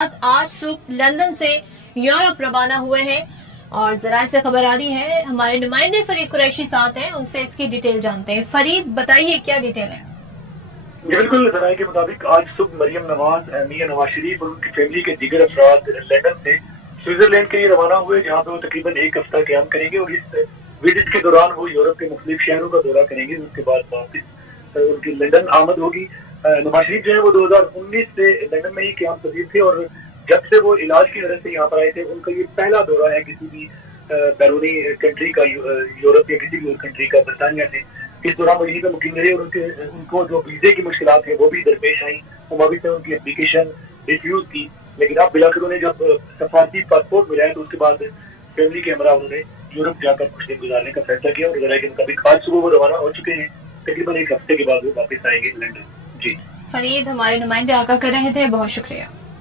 आज सुबह लंदन से यूरोप रवाना हुए हैं और जरा से खबर आ रही है। हमारे नुमाइंदे फरीद कुरैशी साथ हैं, उनसे इसकी डिटेल जानते हैं। फरीद, बताइए क्या डिटेल है। जी बिल्कुल, जराये के मुताबिक आज सुबह मरियम नवाज, मियां नवाज शरीफ और उनकी फैमिली के दीगर अफराद लंदन से स्विट्जरलैंड के लिए रवाना हुए, जहां पे वो तकरीबन एक हफ्ता क्याम करेंगे और इस विजिट के दौरान वो यूरोप के मुख्तलिफ शहरों का दौरा करेंगे। उसके बाद वापस उनकी लंदन आमद होगी। नवाज शरीफ जो है वो 2019 से लंदन में ही क्याम पजीर थे और जब से वो इलाज की वजह से यहाँ पर आए थे, उनका ये पहला दौरा है किसी भी बैरूनी कंट्री का, यूरोप या किसी भी और कंट्री का, बरतानिया से। इस दौरान वो यहीं पर मुकीम रहे और उनको जो वीजे की मुश्किलात है वो भी दरपेश आई। मुआविज ने उनकी एप्लीकेशन रिफ्यूज की, लेकिन अब बिलाकर उन्हें जब सफारती पासपोर्ट मिला है तो उसके बाद फैमिली के हमरा उन्होंने यूरोप जाकर कुछ दिन गुजारने का फैसला किया और जराये के मुताबिक आज सुबह वो रवाना हो चुके हैं। तकरीबन एक हफ्ते के बाद वो वापस आएंगे लंदन। जी फरीद, हमारे नुमाइंदे आका कर रहे थे, बहुत शुक्रिया।